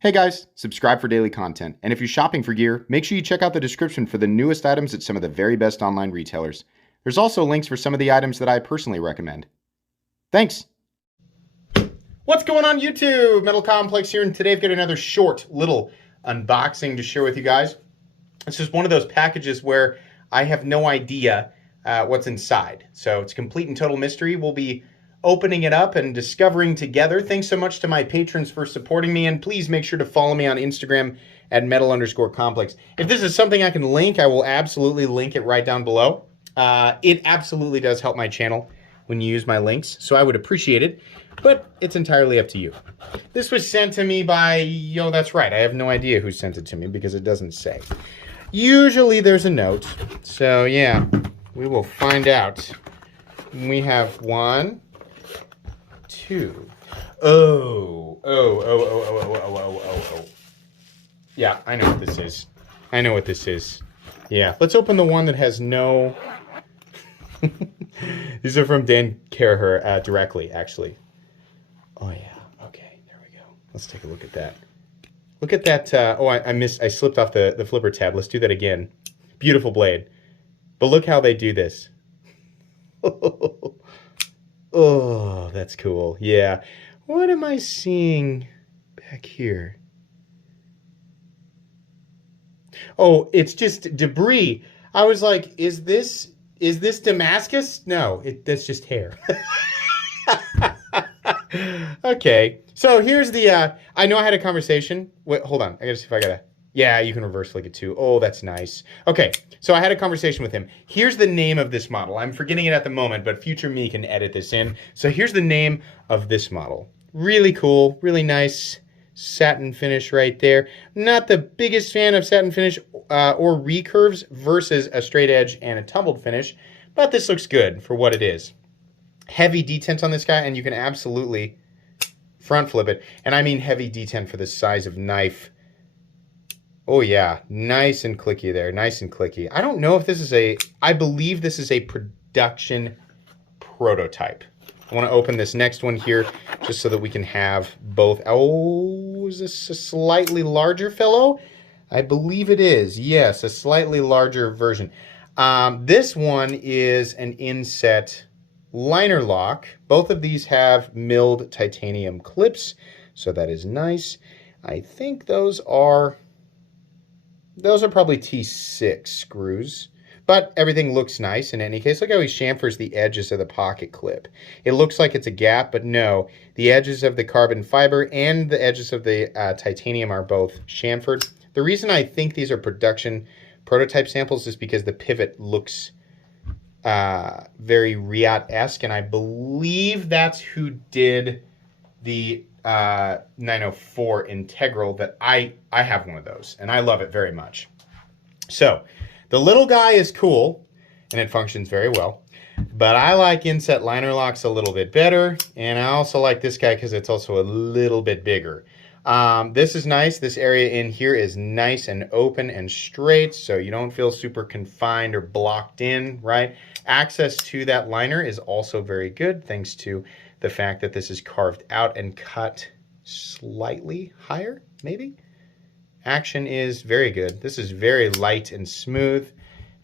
Hey guys, subscribe for daily content. And if you're shopping for gear, make sure you check out the description for the newest items at some of the very best online retailers. There's also links for some of the items that I personally recommend. Thanks! What's going on YouTube? Metal Complex here, and today I've got another short little unboxing to share with you guys. It's just one of those packages where I have no idea what's inside. So it's a complete and total mystery. We'll be opening it up and discovering together. Thanks so much to my patrons for supporting me, and please make sure to follow me on Instagram at metal_complex. If this is something I can link, I will absolutely link it right down below. It absolutely does help my channel when you use my links, so I would appreciate it, but it's entirely up to you. This was sent to me by, that's right, I have no idea who sent it to me because it doesn't say. Usually there's a note, so yeah, we will find out. We have one, two. Oh. Yeah, I know what this is. I know what this is. Yeah, let's open the one that has no... These are from Dan Carraher directly, actually. Oh, yeah. Okay, there we go. Let's take a look at that. Look at that. I slipped off the flipper tab. Let's do that again. Beautiful blade. But look how they do this. Oh, that's cool. Yeah. What am I seeing back here? Oh, it's just debris. I was like, is this Damascus? No, that's just hair. Okay. So here's the, I know I had a conversation. Wait, hold on. I gotta see if I gotta, yeah, you can reverse click it too. Oh, that's nice. Okay. So I had a conversation with him. Here's the name of this model. I'm forgetting it at the moment, but future me can edit this in. So here's the name of this model. Really cool, really nice satin finish right there. Not the biggest fan of satin finish or recurves versus a straight edge and a tumbled finish, but this looks good for what it is. Heavy detent on this guy, and you can absolutely front flip it. And I mean heavy detent for the size of knife. Oh yeah, nice and clicky there, nice and clicky. I don't know if this is I believe this is a production prototype. I want to open this next one here just so that we can have both. Oh, is this a slightly larger fellow? I believe it is. Yes, a slightly larger version. This one is an inset liner lock. Both of these have milled titanium clips, so that is nice. I think those are probably T6 screws, but everything looks nice in any case. Look how he chamfers the edges of the pocket clip. It looks like it's a gap, but no. The edges of the carbon fiber and the edges of the titanium are both chamfered. The reason I think these are production prototype samples is because the pivot looks very Riot-esque, and I believe that's who did the 904 integral that I have one of those, and I love it very much. So the little guy is cool, and it functions very well, but I like inset liner locks a little bit better, and I also like this guy because it's also a little bit bigger. This is nice. This area in here is nice and open and straight, so you don't feel super confined or blocked in, right? Access to that liner is also very good, thanks to the fact that this is carved out and cut slightly higher, maybe? Action is very good. This is very light and smooth.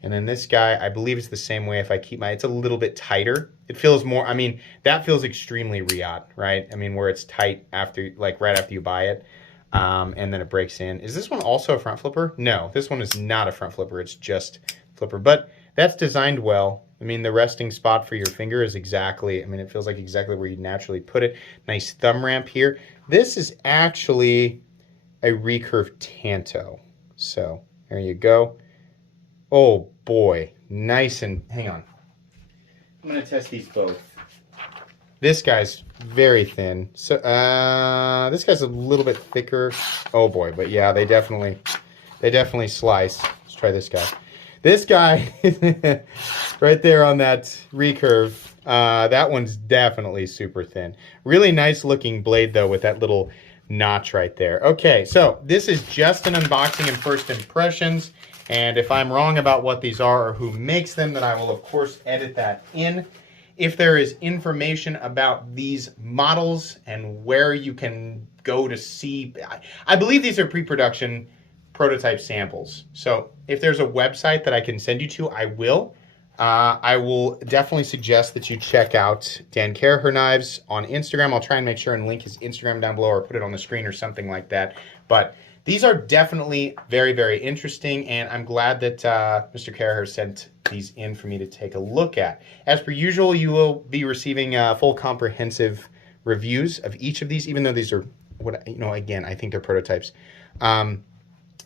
And then this guy, I believe it's the same way if I keep it's a little bit tighter. It feels more, I mean, that feels extremely Riot, right? I mean, where it's tight after, like right after you buy it, and then it breaks in. Is this one also a front flipper? No, this one is not a front flipper. It's just flipper, but that's designed well. I mean, the resting spot for your finger is exactly, I mean, it feels like exactly where you'd naturally put it. Nice thumb ramp here. This is actually a recurve Tanto. So there you go. Oh boy, nice and, hang on. I'm gonna test these both. This guy's very thin. So this guy's a little bit thicker. Oh boy, but yeah, they definitely slice. Let's try this guy. This guy, right there on that recurve, that one's definitely super thin. Really nice looking blade though with that little notch right there. Okay, so this is just an unboxing and first impressions. And if I'm wrong about what these are or who makes them, then I will of course edit that in. If there is information about these models and where you can go to see. I believe these are pre-production prototype samples. So if there's a website that I can send you to, I will. I will definitely suggest that you check out Dan Carraher Knives on Instagram. I'll try and make sure and link his Instagram down below or put it on the screen or something like that. But these are definitely very, very interesting, and I'm glad that Mr. Carraher sent these in for me to take a look at. As per usual, you will be receiving full comprehensive reviews of each of these, even though these are, again, I think they're prototypes.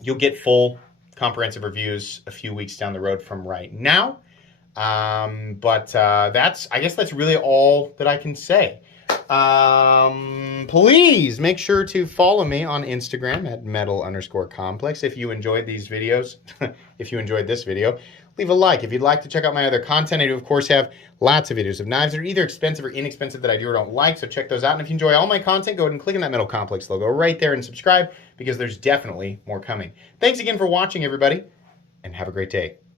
You'll get full comprehensive reviews a few weeks down the road from right now. I guess that's really all that I can say. Please make sure to follow me on Instagram at metal_complex. If you enjoyed these videos, if you enjoyed this video, leave a like. If you'd like to check out my other content, I do of course have lots of videos of knives that are either expensive or inexpensive that I do or don't like, so check those out. And if you enjoy all my content, go ahead and click on that Metal Complex logo right there and subscribe, because there's definitely more coming. Thanks again for watching, everybody, and have a great day.